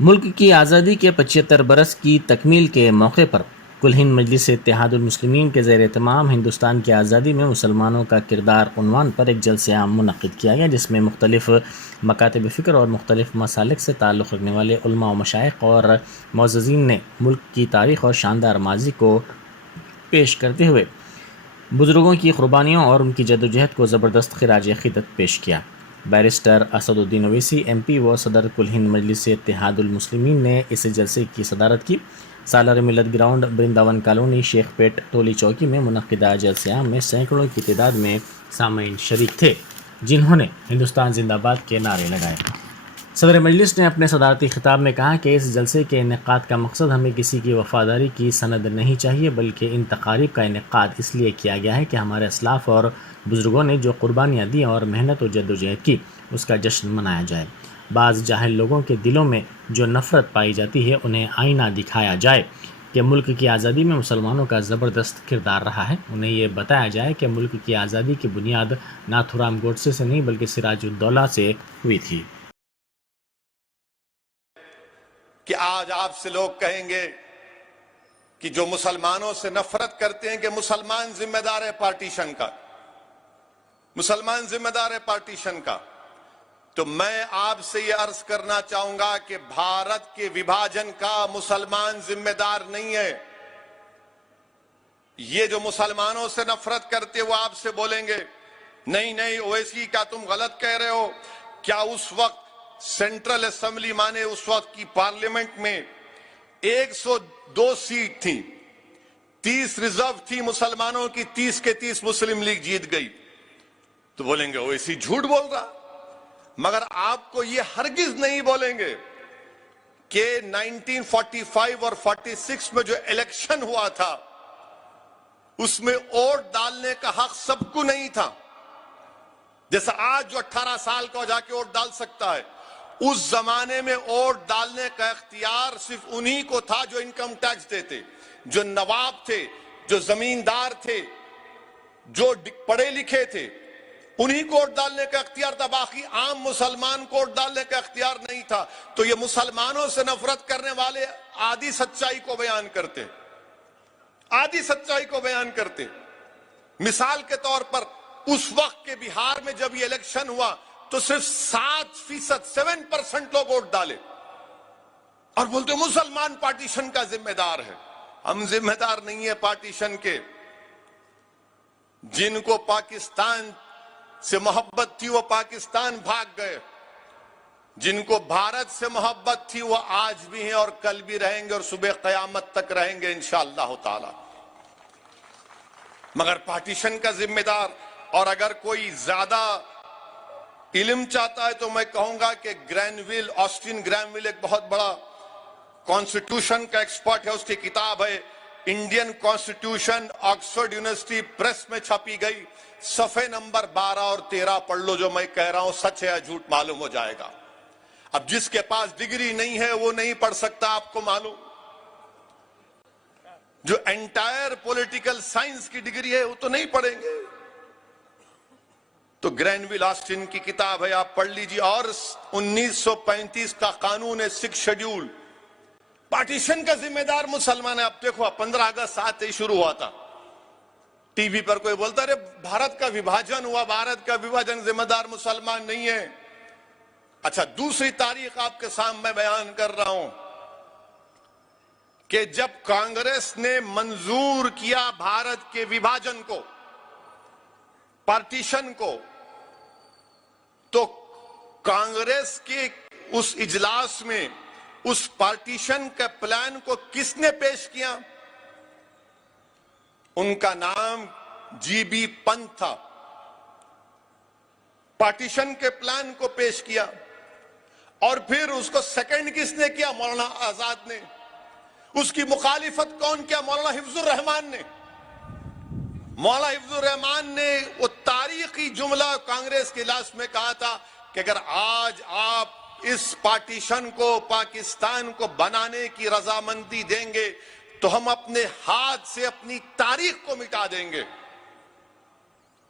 ملک کی آزادی کے 75 برس کی تکمیل کے موقع پر کل ہند مجلس اتحاد المسلمین کے زیر اہتمام ہندوستان کی آزادی میں مسلمانوں کا کردار عنوان پر ایک جلسہ عام منعقد کیا گیا، جس میں مختلف مکاتب فکر اور مختلف مسالک سے تعلق رکھنے والے علماء و مشائخ اور معززین نے ملک کی تاریخ اور شاندار ماضی کو پیش کرتے ہوئے بزرگوں کی قربانیوں اور ان کی جدوجہد کو زبردست خراج عقیدت پیش کیا۔ بیرسٹر اسد الدین اویسی ایم پی و صدر کل ہند مجلس اتحاد المسلمین نے اس جلسے کی صدارت کی۔ سالار ملت گراؤنڈ، برنداون کالونی، شیخ پیٹ، ٹولی چوکی میں منعقدہ جلسے عام میں سینکڑوں کی تعداد میں سامعین شریک تھے، جنہوں نے ہندوستان زندہ باد کے نعرے لگائے۔ صدر مجلس نے اپنے صدارتی خطاب میں کہا کہ اس جلسے کے انعقاد کا مقصد ہمیں کسی کی وفاداری کی سند نہیں چاہیے، بلکہ ان تقاریب کا انعقاد اس لیے کیا گیا ہے کہ ہمارے اسلاف اور بزرگوں نے جو قربانیاں دی اور محنت و جدوجہد کی، اس کا جشن منایا جائے۔ بعض جاہل لوگوں کے دلوں میں جو نفرت پائی جاتی ہے، انہیں آئینہ دکھایا جائے کہ ملک کی آزادی میں مسلمانوں کا زبردست کردار رہا ہے۔ انہیں یہ بتایا جائے کہ ملک کی آزادی کی بنیاد ناتھو رام گوڈسے سے نہیں بلکہ سراج الدولہ سے ہوئی تھی۔ کہ آج آپ سے لوگ کہیں گے کہ جو مسلمانوں سے نفرت کرتے ہیں کہ مسلمان ذمہ دار ہے پارٹیشن کا، مسلمان ذمہ دار ہے پارٹیشن کا، تو میں آپ سے یہ عرض کرنا چاہوں گا کہ بھارت کے وبھاجن کا مسلمان ذمہ دار نہیں ہے۔ یہ جو مسلمانوں سے نفرت کرتے وہ آپ سے بولیں گے نہیں نہیں اویسی کیا تم غلط کہہ رہے ہو؟ کیا اس وقت سینٹرل اسمبلی مانے اس وقت کی پارلیمنٹ میں 102 سیٹ تھی، 30 ریزرو تھی مسلمانوں کی، 30 کے 30 مسلم لیگ جیت گئی، تو بولیں گے اویسی جھوٹ بول رہا۔ مگر آپ کو یہ ہرگز نہیں بولیں گے کہ 1945 اور 46 میں جو الیکشن ہوا تھا اس میں ووٹ ڈالنے کا حق سب کو نہیں تھا۔ جیسا آج جو 18 سال کا ہو جا کے ووٹ ڈال سکتا ہے، اس زمانے میں ووٹ ڈالنے کا اختیار صرف انہی کو تھا جو انکم ٹیکس دیتے، جو نواب تھے، جو زمیندار تھے، جو پڑھے لکھے تھے، انہی کو ووٹ ڈالنے کا اختیار تھا، باقی عام مسلمان کو ووٹ ڈالنے کا اختیار نہیں تھا۔ تو یہ مسلمانوں سے نفرت کرنے والے آدھی سچائی کو بیان کرتے، آدھی سچائی کو بیان کرتے۔ مثال کے طور پر اس وقت کے بہار میں جب یہ الیکشن ہوا تو صرف 7% لوگ ووٹ ڈالے اور بولتے مسلمان پارٹیشن کا ذمہ دار ہے۔ ہم ذمہ دار نہیں ہیں پارٹیشن کے۔ جن کو پاکستان سے محبت تھی وہ پاکستان بھاگ گئے، جن کو بھارت سے محبت تھی وہ آج بھی ہیں اور کل بھی رہیں گے اور صبح قیامت تک رہیں گے انشاءاللہ تعالی۔ مگر پارٹیشن کا ذمہ دار، اور اگر کوئی زیادہ علم چاہتا ہے تو میں کہوں گا کہ آسٹن گرینویل ایک بہت بڑا کانسٹیٹیوشن کا ایکسپرٹ ہے، اس کی کتاب ہے Indian constitution, Oxford university press میں چھپی گئی، صفحے نمبر 12 اور 13 پڑھ لو، جو میں کہہ رہا ہوں سچ ہے یا جھوٹ معلوم ہو جائے گا۔ اب جس کے پاس ڈگری نہیں ہے وہ نہیں پڑھ سکتا، آپ کو معلوم۔ جو انٹائر پولیٹیکل سائنس کی ڈگری ہے وہ تو نہیں پڑھیں گے۔ تو گرینویل آسٹن کی کتاب ہے، آپ پڑھ لیجیے۔ اور 1935 کا قانون ہے، 6 شیڈیول، پارٹیشن کا ذمہ دار مسلمان ہے۔ اب دیکھو 15 اگست آتے ہی شروع ہوا تھا، ٹی وی پر کوئی بولتا رہے بھارت کا وبھاجن ہوا، بھارت کا وبھاجن ذمہ دار مسلمان نہیں ہے۔ اچھا، دوسری تاریخ آپ کے سامنے بیان کر رہا ہوں کہ جب کانگریس نے منظور کیا بھارت کے وبھاجن کو، پارٹیشن کو، تو کانگریس کے اس اجلاس میں اس پارٹیشن کا پلان کو کس نے پیش کیا؟ ان کا نام جی بی پنت تھا۔ پارٹیشن کے پلان کو پیش کیا، اور پھر اس کو سیکنڈ کس نے کیا؟ مولانا آزاد نے۔ اس کی مخالفت کون کیا؟ مولانا حفظ الرحمان نے۔ مولانا حفظ الرحمان نے وہ تاریخی جملہ کانگریس کے اجلاس میں کہا تھا کہ اگر آج آپ اس پارٹیشن کو، پاکستان کو بنانے کی رضامندی دیں گے تو ہم اپنے ہاتھ سے اپنی تاریخ کو مٹا دیں گے،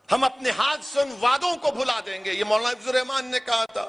ہم اپنے ہاتھ سے ان وعدوں کو بھلا دیں گے۔ یہ مولانا حفظ الرحمان نے کہا تھا۔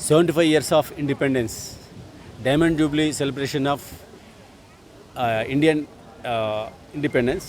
75 years of independence, Diamond Jubilee celebration of Indian independence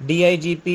DIGP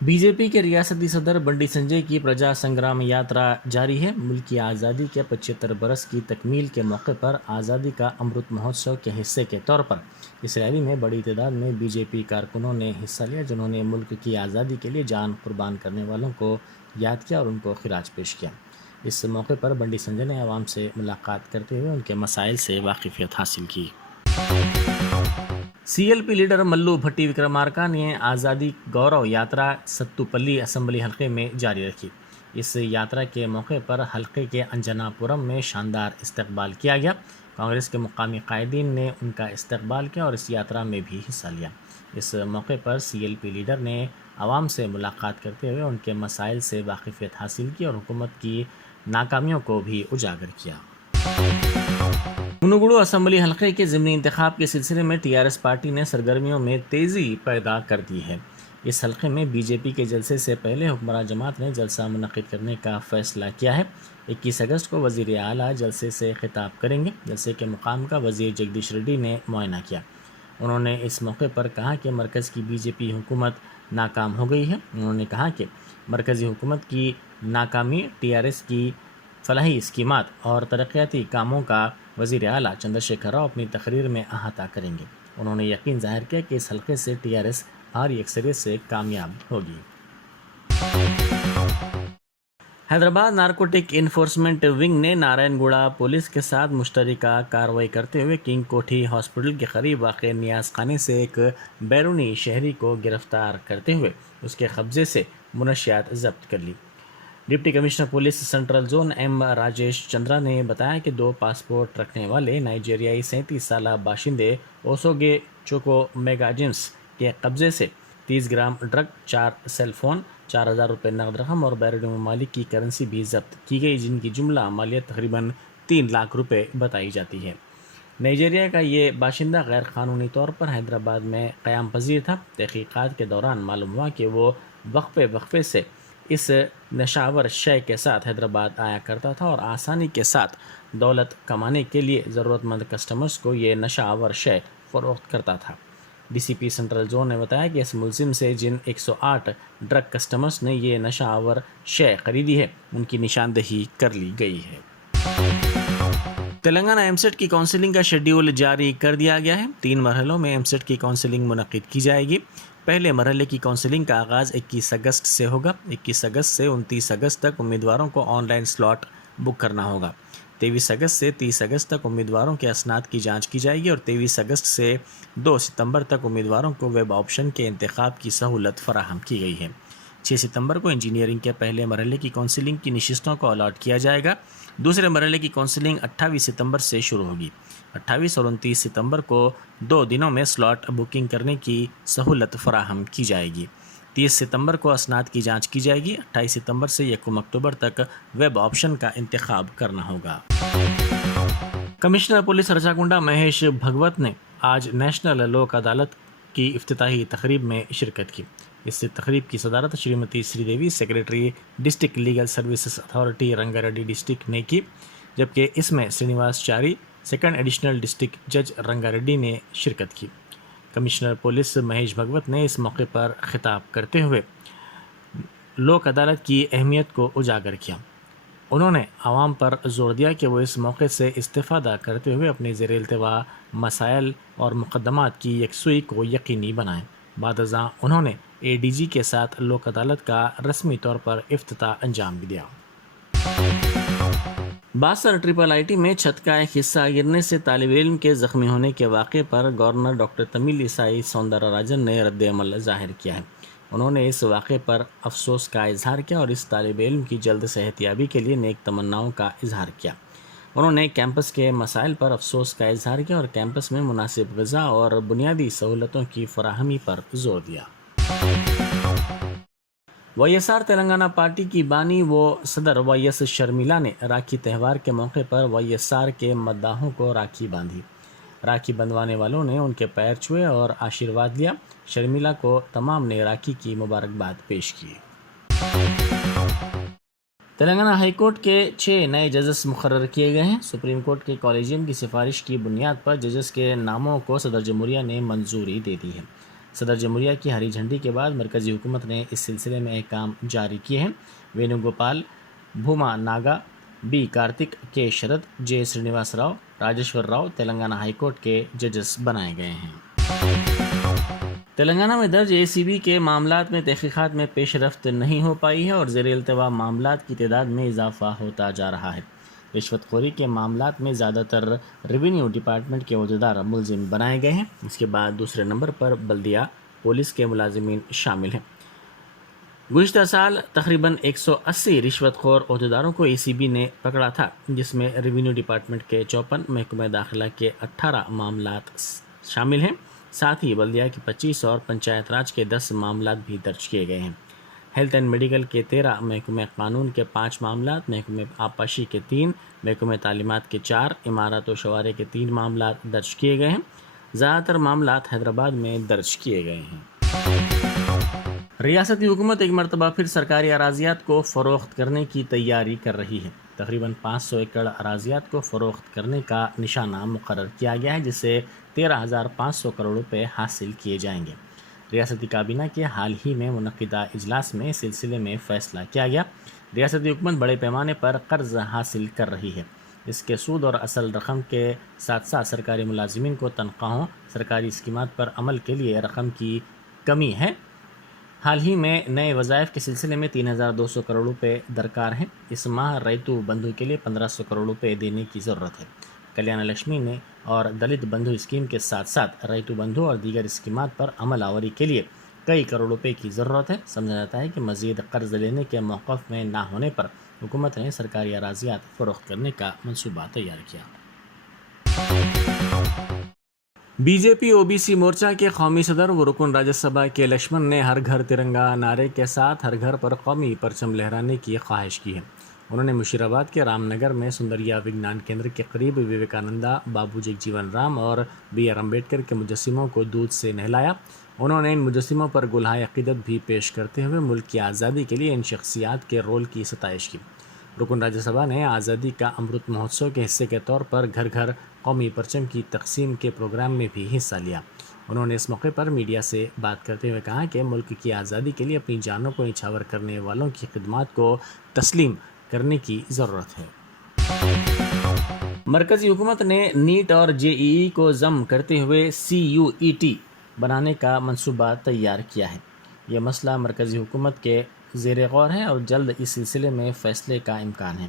B J P کے ریاستی صدر بنڈی سنجے کی پرجا سنگرام یاترا جاری ہے۔ ملک کی آزادی کے 75 برس کی تکمیل کے موقع پر آزادی کا امرت مہوتسو کے حصے کے طور پر اس ریلی میں بڑی تعداد میں بی جے پی کارکنوں نے حصہ لیا، جنہوں نے ملک کی آزادی کے لیے جان قربان کرنے والوں کو یاد کیا اور ان کو خراج پیش کیا۔ اس موقع پر بنڈی سنجے نے عوام سے ملاقات کرتے ہوئے ان کے مسائل سے واقفیت حاصل کی۔ سی ایل پی لیڈر ملو بھٹی وکرمارکا نے آزادی گورو یاترا ستو پلی اسمبلی حلقے میں جاری رکھی۔ اس یاترا کے موقع پر حلقے کے انجنا پورم میں شاندار استقبال کیا گیا۔ کانگریس کے مقامی قائدین نے ان کا استقبال کیا اور اس یاترا میں بھی حصہ لیا۔ اس موقع پر سی ایل پی لیڈر نے عوام سے ملاقات کرتے ہوئے ان کے مسائل سے واقفیت حاصل کی اور حکومت کی ناکامیوں کو بھی اجاگر کیا۔ منوگڑو اسمبلی حلقے کے ضمنی انتخاب کے سلسلے میں ٹی آر ایس پارٹی نے سرگرمیوں میں تیزی پیدا کر دی ہے۔ اس حلقے میں بی جے پی کے جلسے سے پہلے حکمراں جماعت نے جلسہ منعقد کرنے کا فیصلہ کیا ہے۔ 21 اگست کو وزیر اعلیٰ جلسے سے خطاب کریں گے۔ جلسے کے مقام کا وزیر جگدیش ریڈی نے معائنہ کیا۔ انہوں نے اس موقع پر کہا کہ مرکز کی بی جے پی حکومت ناکام ہو گئی ہے۔ انہوں نے کہا کہ مرکزی حکومت کی ناکامی ٹی آر ایس کی فلاحی اسکیمات اور ترقیاتی کاموں کا وزیر اعلیٰ چندر شیکھر راؤ اپنی تقریر میں احاطہ کریں گے۔ انہوں نے یقین ظاہر کیا کہ اس حلقے سے ٹی آر ایس بھاری اکثریت سے کامیاب ہوگی۔ حیدرآباد نارکوٹک انفورسمنٹ ونگ نے نارائن گوڑا پولیس کے ساتھ مشترکہ کارروائی کرتے ہوئے کنگ کوٹھی ہاسپٹل کے قریب واقع نیاز خانے سے ایک بیرونی شہری کو گرفتار کرتے ہوئے اس کے قبضے سے منشیات ضبط کر لی۔ Deputy commissioner police central zone M Rajesh Chandra نے بتایا کہ 2 پاسپورٹ رکھنے والے نائجیریائی 37 سالہ باشندے اوسوگے چوکو میگاجنس کے قبضے سے 30 گرام ڈرگ، 4 سیل فون، 4000 روپے نقد رقم اور بیرون ممالک کی کرنسی بھی ضبط کی گئی، جن کی جملہ مالیت تقریباً 3 لاکھ روپے بتائی جاتی ہے۔ نائجیریا کا یہ باشندہ غیر قانونی طور پر حیدرآباد میں قیام پذیر تھا۔ تحقیقات کے دوران معلوم ہوا کہ وہ وقفے سے اس نشاور شے کے ساتھ حیدرآباد آیا کرتا تھا اور آسانی کے ساتھ دولت کمانے کے لیے ضرورت مند کسٹمرز کو یہ نشاور شے فروخت کرتا تھا۔ D C P central zone نے بتایا کہ اس ملزم سے جن 108 ڈرگ کسٹمرز نے یہ نشاور شے خریدی ہے، ان کی نشاندہی کر لی گئی ہے۔ تلنگانہ ایم سیٹ کی کونسلنگ کا شیڈیول جاری کر دیا گیا ہے۔ 3 مرحلوں میں ایم سیٹ کی کونسلنگ منعقد کی جائے گی۔ پہلے مرحلے کی کونسلنگ کا آغاز 21 اگست سے ہوگا۔ 21 اگست سے 29 اگست تک امیدواروں کو آن لائن سلاٹ بک کرنا ہوگا۔ 23 اگست سے 30 اگست تک امیدواروں کے اسناد کی جانچ کی جائے گی اور 23 اگست سے 2 ستمبر تک امیدواروں کو ویب آپشن کے انتخاب کی سہولت فراہم کی گئی ہے۔ 6 ستمبر کو انجینئرنگ کے پہلے مرحلے کی کونسلنگ کی نشستوں کو الاٹ کیا جائے گا۔ دوسرے مرحلے کی کونسلنگ 28 ستمبر سے شروع ہوگی۔ 28 اور 29 ستمبر کو 2 دنوں میں سلاٹ بکنگ کرنے کی سہولت فراہم کی جائے گی۔ 30 ستمبر کو اسناد کی جانچ کی جائے گی۔ 28 ستمبر سے 1 اکتوبر تک ویب آپشن کا انتخاب کرنا ہوگا۔ کمشنر پولیس رچاکنڈا مہیش بھگوت نے آج نیشنل لوک عدالت کی افتتاحی تقریب میں شرکت کی۔ اس تقریب کی صدارت Shrimati Sri Devi, secretary district legal services authority Ranga Reddy district نے کی، جبکہ اس میں Srinivas Chari, second additional district جج رنگا ریڈی نے شرکت کی۔ کمشنر پولیس مہیش بھگوت نے اس موقع پر خطاب کرتے ہوئے لوک عدالت کی اہمیت کو اجاگر کیا۔ انہوں نے عوام پر زور دیا کہ وہ اس موقع سے استفادہ کرتے ہوئے اپنے زیر التوا مسائل اور مقدمات کی یکسوئی کو یقینی بنائیں۔ بعد ازاں انہوں نے اے ڈی جی کے ساتھ لوک عدالت کا رسمی طور پر افتتاح انجام بھی دیا۔ باسر ٹرپل آئی ٹی میں چھت کا ایک حصہ گرنے سے طالب علم کے زخمی ہونے کے واقعے پر گورنر ڈاکٹر تمیل سائی سوندرا راجن نے رد عمل ظاہر کیا ہے۔ انہوں نے اس واقعے پر افسوس کا اظہار کیا اور اس طالب علم کی جلد صحتیابی کے لیے نیک تمناؤں کا اظہار کیا۔ انہوں نے کیمپس کے مسائل پر افسوس کا اظہار کیا اور کیمپس میں مناسب غذا اور بنیادی سہولتوں کی فراہمی پر زور دیا۔ Y S R Telangana party کی بانی و صدر وائی ایس شرمیلا نے راکھی تہوار کے موقع پر وائی ایس آر کے مداحوں کو راکھی باندھی۔ راکھی بندھوانے والوں نے ان کے پیر چھوئے اور آشیرواد لیا۔ شرمیلا کو تمام نے راکھی کی مبارکباد پیش کی۔ تلنگانہ ہائی کورٹ کے 6 نئے ججز مقرر کیے گئے ہیں۔ سپریم کورٹ کے کالیجیم کی سفارش کی بنیاد پر ججز کے ناموں کو صدر جمہوریہ نے منظوری دے دی ہے۔ صدر جمہوریہ کی ہری جھنڈی کے بعد مرکزی حکومت نے اس سلسلے میں احکام جاری کیے ہیں۔ وینو گوپال، بھوما ناگا، بی کارتک، کے شرد، جے سرینیواس راؤ، راجیشور راؤ تلنگانہ ہائی کورٹ کے ججز بنائے گئے ہیں۔ تلنگانہ میں درج ACB کے معاملات میں تحقیقات میں پیش رفت نہیں ہو پائی ہے اور زیر التوا معاملات کی تعداد میں اضافہ ہوتا جا رہا ہے۔ رشوت خوری کے معاملات میں زیادہ تر ریونیو ڈپارٹمنٹ کے عہدیدار ملزم بنائے گئے ہیں۔ اس کے بعد دوسرے نمبر پر بلدیہ پولیس کے ملازمین شامل ہیں۔ گزشتہ سال تقریباً 180 رشوت خور عہدیداروں کو ACB نے پکڑا تھا، جس میں ریونیو ڈپارٹمنٹ کے 54، محکمہ داخلہ کے 18 معاملات شامل ہیں۔ ساتھ ہی بلدیہ کے 25 اور پنچایت راج کے 10 معاملات بھی درج کیے گئے ہیں۔ ہیلتھ اینڈ میڈیکل کے 13، محکمہ قانون کے 5 معاملات، محکمہ آبپاشی کے 3، محکمہ تعلیمات کے 4، عمارات و شوارع کے 3 معاملات درج کیے گئے ہیں۔ زیادہ تر معاملات حیدرآباد میں درج کیے گئے ہیں۔ ریاستی حکومت ایک مرتبہ پھر سرکاری اراضیات کو فروخت کرنے کی تیاری کر رہی ہے۔ تقریباً 500 ایکڑ اراضیات کو فروخت کرنے کا نشانہ مقرر کیا گیا ہے، جس سے 13,500 کروڑ روپے حاصل کیے جائیں گے۔ ریاستی کابینہ کے حال ہی میں منعقدہ اجلاس میں اس سلسلے میں فیصلہ کیا گیا۔ ریاستی حکومت بڑے پیمانے پر قرض حاصل کر رہی ہے۔ اس کے سود اور اصل رقم کے ساتھ ساتھ سرکاری ملازمین کو تنخواہوں، سرکاری اسکیمات پر عمل کے لیے رقم کی کمی ہے۔ حال ہی میں نئے وظائف کے سلسلے میں 3,200 کروڑ روپے درکار ہیں۔ اس ماہ ریتو بندھو کے لیے 1,500 کروڑ روپے دینے کی ضرورت ہے۔ کلیانہ لکشمی نے اور دلت بندھو اسکیم کے ساتھ ساتھ ریتو بندھو اور دیگر اسکیمات پر عمل آوری کے لیے کئی کروڑ روپے کی ضرورت ہے۔ سمجھا جاتا ہے کہ مزید قرض لینے کے موقف میں نہ ہونے پر حکومت نے سرکاری اراضیات فروخت کرنے کا منصوبہ تیار کیا۔ بی جے پی OBC مورچہ کے قومی صدر و رکن راجیہ سبھا کے لکشمن نے ہر گھر ترنگا نعرے کے ساتھ ہر گھر پر قومی پرچم لہرانے کی خواہش کی ہے۔ انہوں نے مشیر آباد کے رام نگر میں سندریا وگنان کیندر کے قریب وویکانندا، بابو جگجیون رام اور BR امبیڈکر کے مجسموں کو دودھ سے نہلایا۔ انہوں نے ان مجسموں پر گلہائے عقیدت بھی پیش کرتے ہوئے ملک کی آزادی کے لیے ان شخصیات کے رول کی ستائش کی۔ رکن راجیہ سبھا نے آزادی کا امرت مہوتسو کے حصے کے طور پر گھر گھر قومی پرچم کی تقسیم کے پروگرام میں بھی حصہ لیا۔ انہوں نے اس موقع پر میڈیا سے بات کرتے ہوئے کہا کہ ملک کی آزادی کے لیے اپنی جانوں کو نچھاور کرنے والوں کی خدمات کو تسلیم کرنے کی ضرورت ہے۔ مرکزی حکومت نے نیٹ اور JEE کو ضم کرتے ہوئے CUET بنانے کا منصوبہ تیار کیا ہے۔ یہ مسئلہ مرکزی حکومت کے زیر غور ہے اور جلد اس سلسلے میں فیصلے کا امکان ہے۔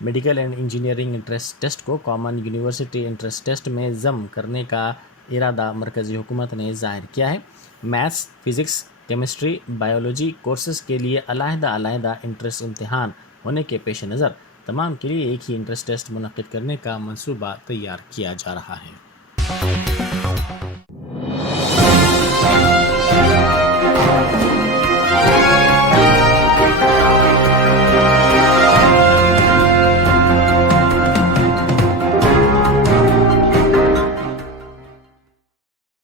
Medical and engineering entrance test کو کامن یونیورسٹی انٹرنس ٹیسٹ میں ضم کرنے کا ارادہ مرکزی حکومت نے ظاہر کیا ہے۔ Maths, physics, chemistry, biology courses کے لیے علیحدہ انٹرنس امتحان ہونے کے پیش نظر تمام کے لیے ایک ہی انٹرنس ٹیسٹ منعقد کرنے کا منصوبہ تیار کیا جا رہا ہے۔